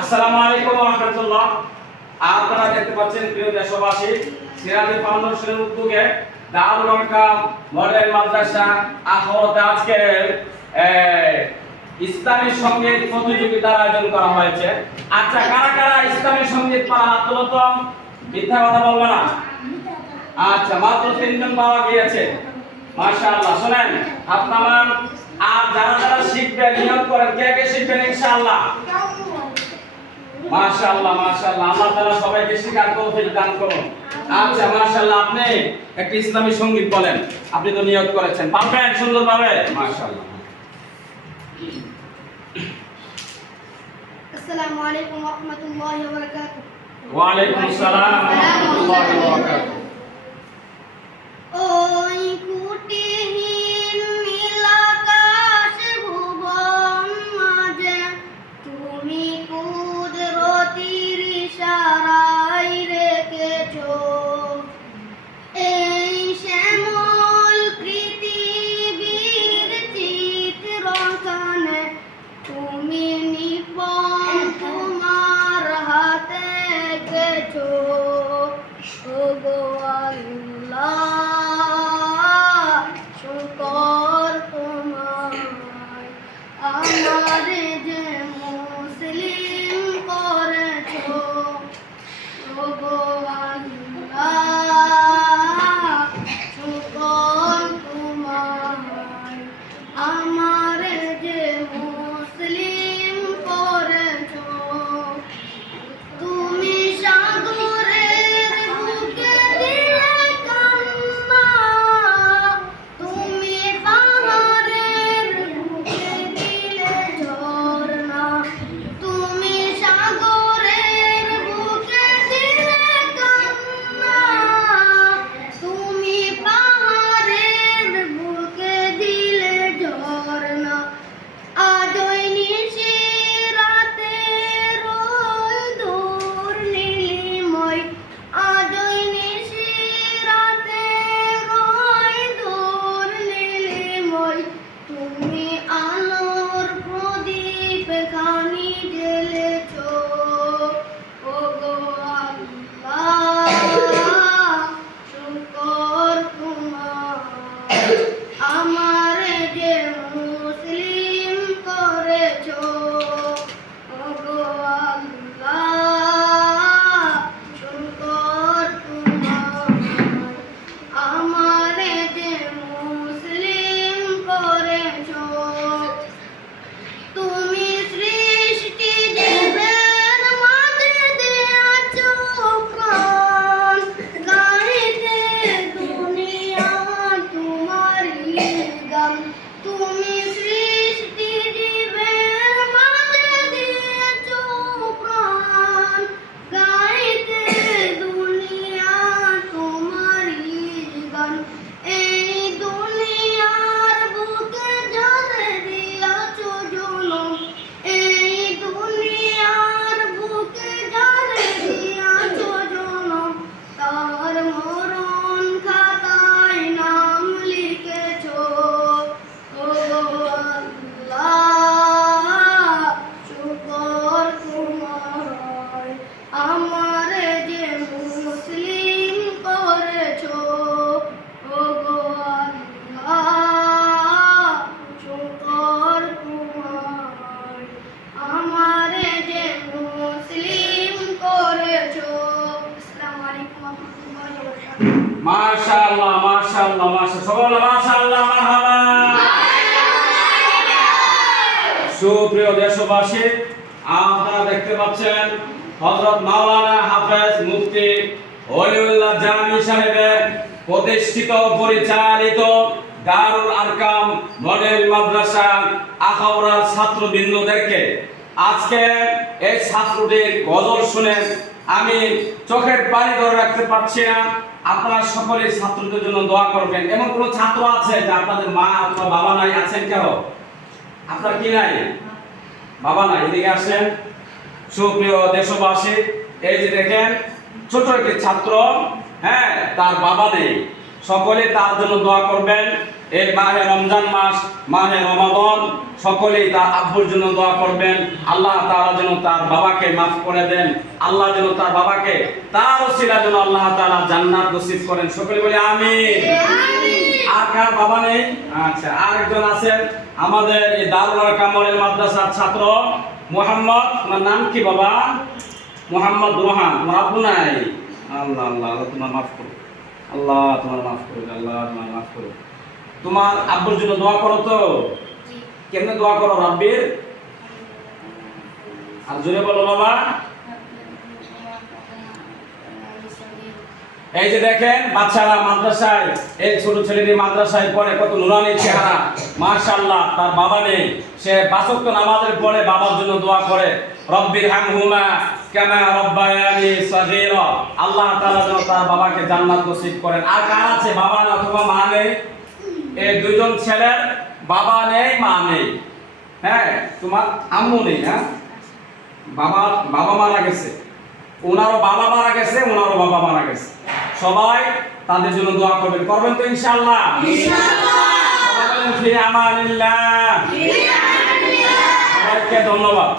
আসসালামু আলাইকুম ওয়া রাহমাতুল্লাহ। আপনারা দেখতে পাচ্ছেন প্রিয় দেশবাসী, সিরাজি ফাউন্ডেশনের উদ্যোগে দারুল আরকাম মডেল মাদ্রাসা আখওয়াতে আজকে ইসলামী সঙ্গীত প্রতিযোগিতার আয়োজন করা হয়েছে। আচ্ছা, কারা কারা ইসলামী সঙ্গীত পারা হাত তোলো তো। মিথ্যা কথা বলবে না। আচ্ছা, মাত্র 3 জন পাওয়া গিয়েছে। মাশাআল্লাহ। শুনেন, আপনারা আর যারা যারা শিখবেন নিয়ত করেন, কে কে শিখবেন ইনশাআল্লাহ। মাশাআল্লাহ মাশাআল্লাহ, আল্লাহ তাআলা সবাইকে শিখার তৌফিক দান করুন। আচ্ছা মাশাআল্লাহ, আপনি একটা ইসলামী সঙ্গীত বলেন, আপনি তো নিয়ত করেছেন, পারবেন সুন্দরভাবে। মাশাআল্লাহ। আসসালামু আলাইকুম ওয়া রাহমাতুল্লাহি ওয়া বারাকাতুহু। ওয়া আলাইকুম আসসালাম ওয়া রাহমাতুল্লাহি ওয়া বারাকাতুহু। ওই কুটিহীন নীল আকাশ ভুবন মাঝে তুমি কুদরতির ইশারায় রেখেছো এই শ্যামল পৃথিবীর চিত্রখানে তুমি নিপুণ তোমার হাতে এঁকেছো। ওগো আল্লাহ, শুকর তোমার আমার যে মুসলিম করেছো। ওগো আল্লাহ, শুকর তোমার আমার যে মুসলিম করেছো। তুমি সাগরের বুকে দিলে কান্না, তুমি পাহাড়ের বুকে দিলে ঝরনা। তুমি সাগরের বুকে দিলে কান্না, তুমি পাহাড়ের বুকে দিলে ঝরনা। আজ ওই নিশিরাতে রোদ দূর নীলিময়, আজ ওই নিশিরাতে রোদ দূর নীলিময়, তুমি আলোর প্রদীপ খানি জ্বেলেছো। ওগো আল্লাহ, শুকর তোমার আমার যে মুসলিম করেছো। ওগো আল্লাহ, শুকর তোমার আমার যে মুসলিম করেছো। তুমি সৃষ্টি জীবের মাঝে দিয়েছো প্রাণ, গাইতে দুনিয়া তোমারই গান। তুমি সৃষ্টি জীবের মাঝে দিয়েছো প্রাণ, গাইতে দুনিয়া তোমারই গান। এই দুনিয়ার বুকে যারে দিয়াছো জনম, এই দুনিয়ার বুকে যারে দিয়াছো জনম, তার মরণ খাতায় নাম লিখেছো। ওগো আল্লাহ, শুকর তোমার আমার যে মুসলিম করেছো। ওগো আল্লাহ, শুকর তোমার আমার যে মুসলিম করেছো। আসসালামু আলাইকুম ওয়া রাহমাতুল্লাহি ওয়া বারাকাতুহু। মাশাআল্লাহ মাশাআল্লাহ মাশাআল্লাহ, সবাই বলো মাশাআল্লাহ মারহাবা। সুপ্রিয় দেশবাসী, আপনারা দেখতে পাচ্ছেন হযরত মাওলানা হাফেজ মুফতি ওলিউল্লাহ জামি সাহেবের প্রতিষ্ঠিত পরিচালিত দারুল আরকাম মডেল মাদ্রাসা আখাউড়ার ছাত্রবৃন্দদেরকে আজকে এই ছাত্রটির গজল শুনে আমি চোখের পানি ধরে রাখতে পারছি না। আপনারা সকলে ছাত্রদের জন্য দোয়া করবেন। এমন কোন ছাত্র আছে যে আপনাদের মা অথবা বাবা নাই? আছেন কেউ? আপনার কি নাই? বাবা নাই? এদিকে আসেন। সুপ্রিয় দেশবাসী, এই যে দেখেন ছোট একটি ছাত্র, হ্যাঁ, তার বাবা নেই, সকলে তার জন্য দোয়া করবেন। এই মাহে রমজান মাস, মাহে রমাদান, সকলেই তার আব্বুর জন্য দোয়া করবেন। আল্লাহ তাআলা যেন তার বাবাকে মাফ করে দেন, আল্লাহ যেন তার বাবাকে তার ওসিলা যেন আল্লাহ তাআলা জান্নাত নসিব করেন। সকলে বলি আমিন। আর কার বাবা নেই? আচ্ছা, আরেকজন আছেন আমাদের এই দারুল কামরের মাদ্রাসার ছাত্র মোহাম্মদ, তোমার নাম কি বাবা? মোহাম্মদ রোহান। তোমার আব্বু নাই? আল্লাহ আল্লাহ আল্লাহ তোমার মাফ করো, আল্লাহ তোমার মাফ করো, আল্লাহ তোমার মাফ করো। তোমার আব্বুর জন্য দোয়া করো তো? কেমনে দোয়া করো রাব্বির? আর জোরে বলো বাবা। এই যে দেখেন বাচ্চারা মাদ্রাসায়, এই ছোট ছেলেটি মাদ্রাসায় পড়ে, কত নুরানি চেহারা, মাশাআল্লাহ। তার বাবা নেই, সে ৫ ওয়াক্ত নামাজের পরে বাবার জন্য দোয়া করে, রব্বির হামহুমা কামা রব্বায়ানি সাগীরা। আল্লাহ তাআলা যেন তার বাবাকে জান্নাত নসিব করেন। আর কার আছে বাবা না অথবা মা নেই? এই দুইজন ছেলের বাবা নেই, মা নেই। হ্যাঁ, তোমার আম্মু নেই। হ্যাঁ, বাবা মারা গেছে, ওনারও বাবা মারা গেছে, ওনারও বাবা মারা গেছে। সবাই তাদের জন্য দোয়া করবেন, করবেন তো ইনশাআল্লাহ? ইনশাআল্লাহ। ফি আমানিল্লাহ। সবাইকে ধন্যবাদ।